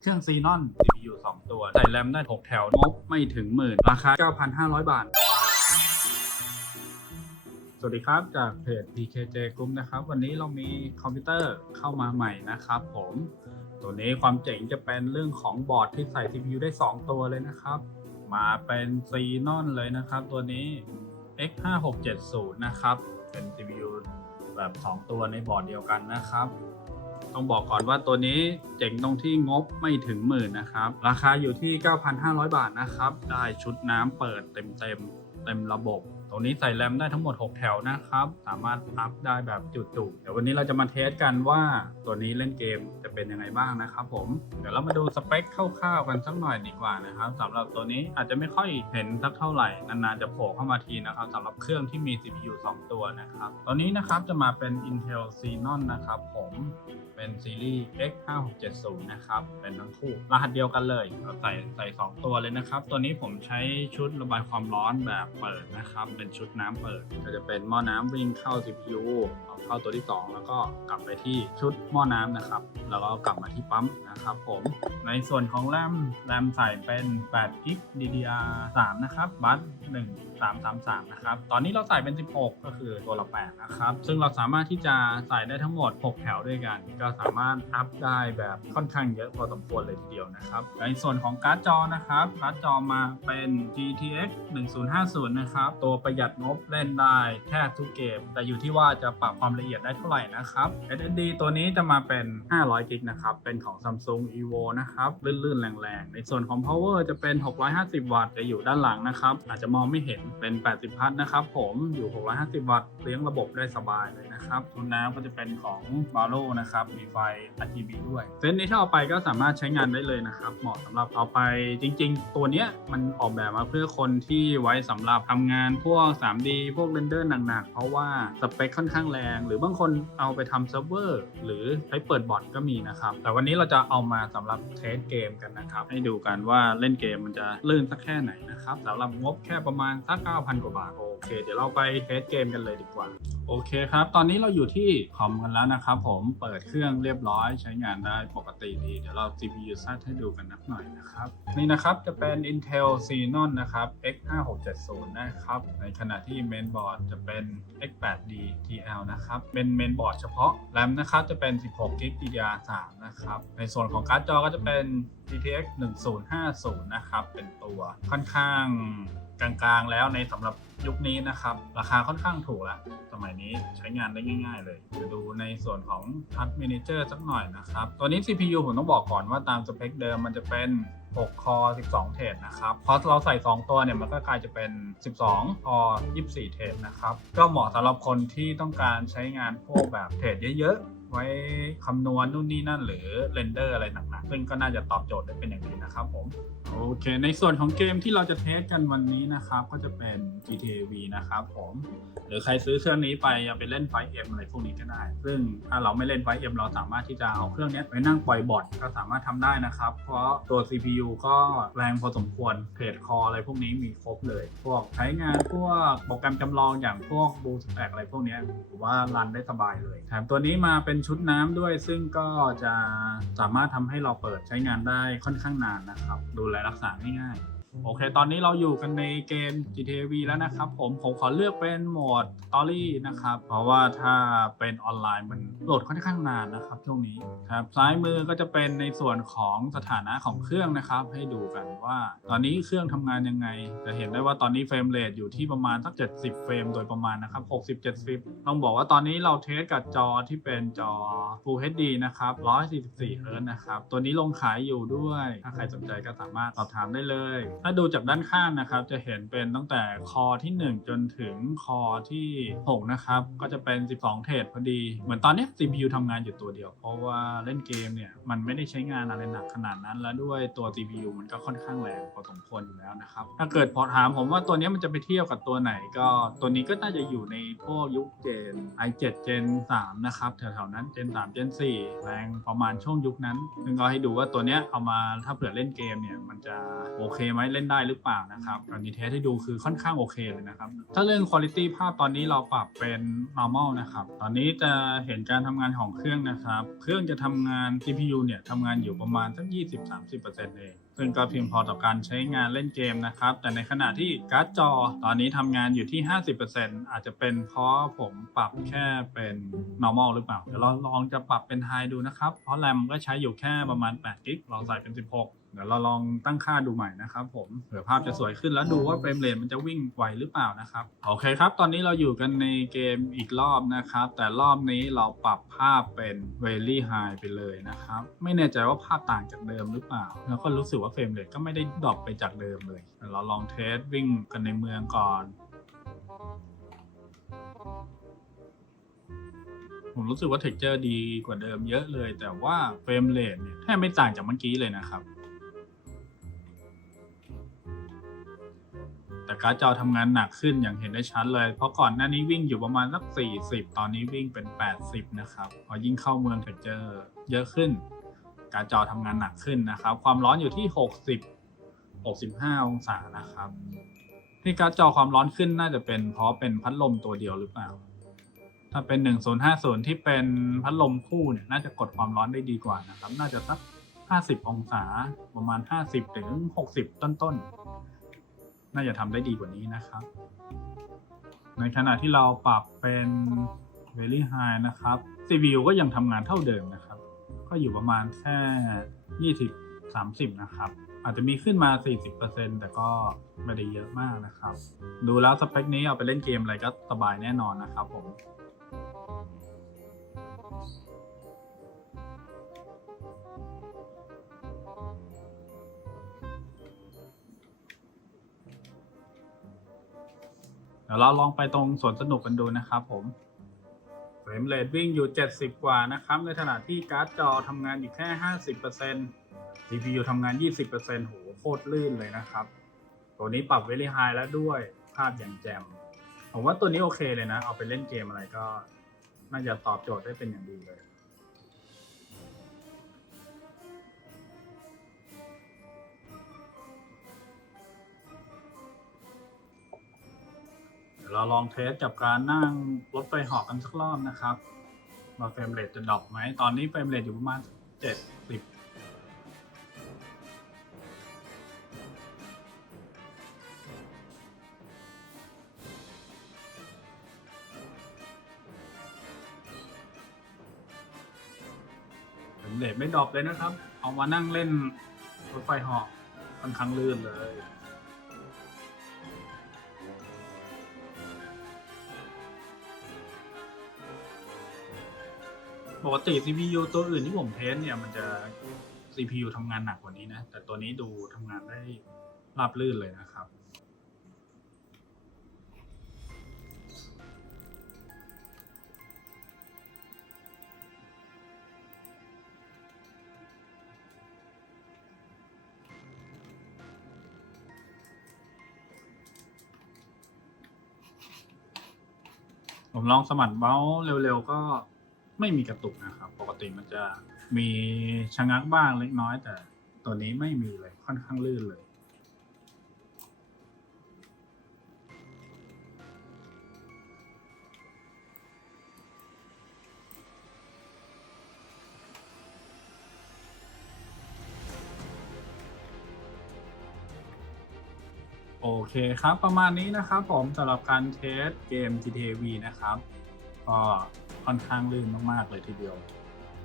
เครื่องซีนอน CPU 2 ตัว ใส่แรมได้ 6 แถว งบไม่ถึงหมื่น ราคา 9,500 บาท สวัสดีครับ จากเพจ PKJ Group นะครับ วันนี้เรามีคอมพิวเตอร์เข้ามาใหม่นะครับผม ตัวนี้ความเจ๋งจะเป็นเรื่องของบอร์ดที่ใส่ CPU ได้ 2 ตัวเลยนะครับ มาเป็นซีนอนเลยนะครับ ตัวนี้ X5670 นะครับ เป็น CPU แบบ 2 ตัวในบอร์ดเดียวกันนะครับ ต้องบอกก่อนว่าตัวนี้เจ๋งตรงที่งบไม่ถึงหมื่นนะครับ ราคาอยู่ที่ 9,500 บาทนะครับ ได้ชุดน้ำเปิดเต็มเต็มเต็มระบบ ตรงนี้ใส่แรมได้ทั้งหมด 6 แถวนะครับ สามารถอัพได้แบบจุๆเดี๋ยววันนี้เราจะมาเทสกันว่าตัวนี้เล่นเกมจะเป็นยังไงบ้างนะครับผม เดี๋ยวเรามาดูสเปคคร่าวๆกันสักหน่อยดีกว่านะครับสำหรับตัวนี้อาจจะไม่ค่อยเห็นสักเท่าไหร่ นานๆจะโผล่เข้ามาทีนะครับสำหรับเครื่องที่มี CPU 2 ตัวนะครับตัวนี้นะครับจะมาเป็น Intel Xenon นะครับผมเป็นซีรีส์ X5670 นะครับ เป็นทั้งคู่ รหัสเดียวกันเลยเราใส่ใส่ 2 ตัวเลยนะครับ ตัวนี้ผมใช้ชุดระบายความร้อนแบบเปิดนะครับเป็นชุดน้ำเปิด ก็จะเป็นหม้อน้ำวิ่งเข้า CPU เข้าตัวที่ 2 แล้วก็กลับไปที่ชุดหม้อน้ำนะครับ แล้วก็กลับมาที่ปั๊มนะครับผมในส่วนของแรมแรมใส่เป็น8 g b DDR3 นะครับบัส1333 นะครับ ตอนนี้เราใส่เป็น 16 ก็คือตัวละ 8 นะครับ ซึ่งเราสามารถที่จะใส่ได้ทั้งหมด 6 แถวด้วยกัน ก็สามารถอัพได้แบบค่อนข้างเยอะพอสมควรเลยทีเดียวนะครับ ในส่วนของการ์ดจอนะครับ การ์ดจอมาเป็น GTX 1050 นะครับ ตัวประหยัดงบเล่นได้แทบทุกเกม แต่อยู่ที่ว่าจะปรับความละเอียดได้เท่าไหร่นะครับ SSD ตัวนี้จะมาเป็น 500กิกนะครับ เป็นของ Samsung Evo นะครับ ลื่นๆ แรงๆ ในส่วนของ power จะเป็น 650 วัตต์ จะอยู่ด้านหลังนะครับ อาจจะมองไม่เห็น เป็น 80 พัทนะครับ ผมอยู่ 650 วัตต์ เลี้ยงระบบได้สบายเลยนะครับทุนน้ำก็จะเป็นของ b a r o นะครับ มีไฟ RGB ด้วย เซตนี้ถ้าเอาไปก็สามารถใช้งานได้เลยนะครับ เหมาะสำหรับเอาไปจริง ๆ ตัวเนี้ยมันออกแบบมาเพื่อคนที่ไว้สำหรับทำงานพวก 3D พวกเรนเดอร์หนักๆ เพราะว่าสเปคค่อนข้างแรงหรือบางคนเอาไปทำเซิร์ฟเวอร์หรือใช้เปิดบอทก็มีนะครับ แต่วันนี้เราจะเอามาสำหรับเทสเกมกันนะครับ ให้ดูกันว่าเล่นเกมมันจะลื่นสักแค่ไหนนะครับสำหรับงบแค่ประมาณสัก9,000 กว่าบาทโอ เคเดี๋ยวเราไปเทสเกมกันเลยดีกว่า โอเคครับ ตอนนี้เราอยู่ที่คอมกันแล้วนะครับผมเปิดเครื่องเรียบร้อยใช้งานได้ปกติดี เดี๋ยวเรา CPU ซัดให้ดูกันนักหน่อยนะครับ นี่นะครับจะเป็น Intel Xenon นะครับ X5670 นะครับ ในขณะที่เมนบอร์ดจะเป็น X8D TL นะครับ เป็นเมนบอร์ดเฉพาะแรมนะครับจะเป็น 16 g b DDR3 นะครับ ในส่วนของการ์ดจอก็จะเป็น GTX 1050 นะครับ เป็นตัวค่อนข้าง กลางๆ แล้วในสำหรับยุคนี้นะครับ ราคาค่อนข้างถูกละสมัยนี้ใช้งานได้ง่ายๆ เลยจะดูในส่วนของ Touch Manager สักหน่อยนะครับ ตัวนี้ CPU ผมต้องบอกก่อนว่าตามสเปคเดิมมันจะเป็น6คอ12 เทรดนะครับพราะเราใส่ 2 ตัวเนี่ย มันก็กลายจะเป็น 12 คอ24 เทรดนะครับ ก็เหมาะสำหรับคนที่ต้องการใช้งานพวกแบบเทรดเยอะๆ ไว้คำนวณนู่นนี่นั่น หรือเรนเดอร์อะไรหนักๆซึ่งก็น่าจะตอบโจทย์ได้เป็นอย่างดีนะครับผมโอเค ในส่วนของเกมที่เราจะเทสกันวันนี้นะครับ ก็จะเป็น GTA V นะครับผม หรือใครซื้อเครื่องนี้ไปเอาไปเล่นไฟเอ็มอะไรพวกนี้ก็ได้ ซึ่งถ้าเราไม่เล่นไฟเอ็มเราสามารถที่จะเอาเครื่องนี้ไปนั่งปล่อยบอทก็สามารถทำได้นะครับ เพราะตัว CPU ก็แรงพอสมควรเพจคออะไรพวกนี้มีครบเลย พวกใช้งานพวกโปรแกรมจำลองอย่างพวกบูสแต็กอะไรพวกนี้ผมว่ารันได้สบายเลยแถมตัวนี้มาเป็นชุดน้ำด้วย ซึ่งก็จะสามารถทำให้เราเปิดใช้งานได้ค่อนข้างนานนะครับ ดูแลรักษาง่ายๆ โอเค ตอนนี้เราอยู่กันในเกม GTA V แล้วนะครับผม ผมขอเลือกเป็นโหมด Story นะครับ เพราะว่าถ้าเป็นออนไลน์มันโหลดค่อนข้างนานนะครับช่วงนี้ครับ ซ้ายมือก็จะเป็นในส่วนของสถานะของเครื่องนะครับ ให้ดูกันว่า ตอนนี้เครื่องทำงานยังไง จะเห็นได้ว่าตอนนี้เฟรมเรทอยู่ที่ประมาณสัก 70 เฟรมโดยประมาณนะครับ 60-70 ต้องบอกว่าตอนนี้เราเทสกับจอที่เป็นจอ Full HD นะครับ 144เฮิร์ตนะครับ ตัวนี้ลงขายอยู่ด้วย ถ้าใครสนใจก็สามารถสอบถามได้เลยถ้าดูจากด้านข้างนะครับ จะเห็นเป็นตั้งแต่คอที่ 1 จนถึงคอที่ 6 นะครับ ก็จะเป็น 12 เทรดพอดี เหมือนตอนนี้ CPU ทำงานอยู่ตัวเดียว เพราะว่าเล่นเกมเนี่ย มันไม่ได้ใช้งานอะไรหนักขนาดนั้น แล้วด้วยตัว CPU มันก็ค่อนข้างแรงพอสมควรอยู่แล้วนะครับ ถ้าเกิดพอถามผมว่าตัวนี้มันจะไปเทียบกับตัวไหน ก็ตัวนี้ก็น่าจะอยู่ในพวกยุคเจน i7 Gen 3 นะครับ แถวๆนั้น Gen 3 Gen 4 แรงประมาณช่วงยุคนั้นซึ่งก็ให้ดูว่าตัวเนี้ยเอามาถ้าเผื่อเล่นเกมเนี่ยมันจะโอเคไหมเล่นได้หรือเปล่านะครับอันนี้เทสให้ดูคือค่อนข้างโอเคเลยนะครับ ถ้าเรื่องคุณภาพภาพตอนนี้เราปรับเป็น normal นะครับ ตอนนี้จะเห็นการทำงานของเครื่องนะครับ เครื่องจะทำงาน CPU เนี่ยทำงานอยู่ประมาณสัก20-30%เองซึ่งก็เพียงพอต่อการใช้งานเล่นเกมนะครับ แต่ในขณะที่การ์ดจอตอนนี้ทำงานอยู่ที่ 50%อาจจะเป็นเพราะผมปรับแค่เป็น normal หรือเปล่า เดี๋ยวเราลองจะปรับเป็น high ดูนะครับ เพราะแรมก็ใช้อยู่แค่ประมาณ8กิกลองใส่เป็น 16 ดี๋ยวเราลองตั้งค่าดูใหม่นะครับผมเผื่อภาพจะสวยขึ้นแล้วดูว่าเฟรมเรทมันจะวิ่งไหวหรือเปล่านะครับ โอเคครับ ตอนนี้เราอยู่กันในเกมอีกรอบนะครับ แต่รอบนี้เราปรับภาพเป็น very high ไปเลยนะครับ ไม่แน่ใจว่าภาพต่างจากเดิมหรือเปล่า แล้วก็รู้สึกว่าเฟรมเรทก็ไม่ได้ดรอปไปจากเดิมเลยเดี๋ยวเราลองเทสวิ่งกันในเมืองก่อนผมรู้สึกว่าเท็กเจอร์ดีกว่าเดิมเยอะเลย แต่ว่าเฟรมเรทเนี่ยแทบไม่ต่างจากเมื่อกี้เลยนะครับ การ์ดจอทำงานหนักขึ้นอย่างเห็นได้ชัดเลย เพราะก่อนหน้านี้วิ่งอยู่ประมาณสัก 40 ตอนนี้วิ่งเป็น 80 นะครับพอยิ่งเข้าเมืองเทเจอร์เยอะขึ้น การ์ดจอทำงานหนักขึ้นนะครับ ความร้อนอยู่ที่ 60 65 องศานะครับ ที่การ์ดจอความร้อนขึ้นน่าจะเป็นเพราะเป็นพัดลมตัวเดียวหรือเปล่า ถ้าเป็น 1050 ที่เป็นพัดลมคู่เนี่ยน่าจะกดความร้อนได้ดีกว่านะครับ น่าจะสัก 50 องศาประมาณ 50 ถึง 60 ต้นๆ น่าจะทำได้ดีกว่านี้นะครับ ในขณะที่เราปรับเป็น very high นะครับ CPU ก็ยังทำงานเท่าเดิมนะครับ ก็อยู่ประมาณแค่ 20 30 นะครับ อาจจะมีขึ้นมา 40%แต่ก็ไม่ได้เยอะมากนะครับ ดูแล้วสเปคนี้เอาไปเล่นเกมอะไรก็สบายแน่นอนนะครับผม เดี๋ยวเราลองไปตรงสวนสนุกกันดูนะครับผมเฟรมเรทวิ่งอยู่ 70 กว่านะครับ ในขณะที่การ์ดจอทำงานอยู่แค่ 50% CPU ทำงาน 20%โหโคตรลื่นเลยนะครับ ตัวนี้ปรับ Very High แล้วด้วยภาพอย่างแจ่มผมว่าตัวนี้โอเคเลยนะ เอาไปเล่นเกมอะไรก็น่าจะตอบโจทย์ได้เป็นอย่างดีเลย ดี๋ยวเราลองเทสกับการนั่งรถไฟหาะกันสักรอบนะครับว่าเฟรมเรทจะดรอปไหม ตอนนี้เฟรมเรทอยู่ประมาณเจ็ดสิบเฟรมเรทไม่ดรอปเลยนะครับ เอามานั่งเล่นรถไฟหาะค่อนข้างลื่นเลย ปกติ CPU ตัวอื่นที่ผมเทสเนี่ยมันจะ CPU ทำงานหนักกว่านี้นะ แต่ตัวนี้ดูทำงานได้ราบลื่นเลยนะครับ ผมลองสมัครเมาส์เร็วๆก็ ไม่มีกระตุกนะครับ ปกติมันจะมีชะงักบ้างเล็กน้อย แต่ตัวนี้ไม่มีเลยค่อนข้างลื่นเลยโอเคครับ ประมาณนี้นะครับผมสำหรับการเทสเกม GTA V นะครับ ก็ค่อนข้างลื่นมากๆเลยทีเดียว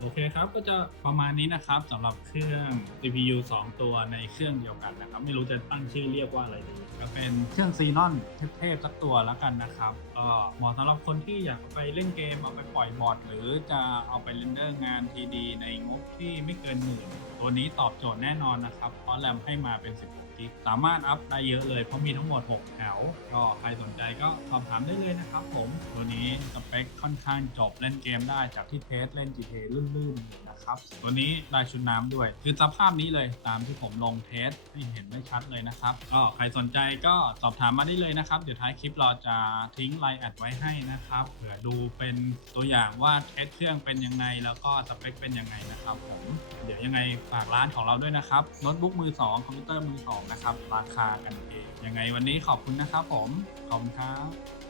โอเคครับก็จะประมาณนี้นะครับสำหรับเครื่อง CPU 2 ตัวในเครื่องเดียวกันนะครับ ไม่รู้จะตั้งชื่อเรียกว่าอะไรดีก็เป็นเครื่องซีนอนเทพๆสักตัวแล้วกันนะครับก็เหมาะสำหรับคนที่อยากไปเล่นเกมเอาไปปล่อยบอร์ดหรือจะเอาไปเรนเดอร์งาน TD ในงบที่ไม่เกินหมื่นตัวนี้ตอบโจทย์แน่นอนนะครับเพราะแรมให้มาเป็น 16 กิกสามารถอัพได้เยอะเลย เพราะมีทั้งหมด 6 แถว ก็ใครสนใจก็สอบถามได้เลยนะครับผม ตัวนี้สเปคค่อนข้างจบเล่นเกมได้จากที่เทสเล่น GTA ลื่นๆ นะครับ ตัวนี้ได้ชุดน้ำด้วย คือสภาพนี้เลยตามที่ผมลงเทสให้เห็นได้ชัดเลยนะครับก็ใครสนใจก็สอบถามมาได้เลยนะครับ เดี๋ยวท้ายคลิปเราจะทิ้งไลน์แอดไว้ให้นะครับเผื่อดูเป็นตัวอย่างว่าเทสเครื่องเป็นยังไง แล้วก็สเปคเป็นยังไงนะครับผมเดี๋ยวยังไงฝากร้านของเราด้วยนะครับโน้ตบุ๊กมือ 2 คอมพิวเตอร์มือ2นะครับราคากันเองยังไงวันนี้ขอบคุณนะครับผมขอบคุณครับ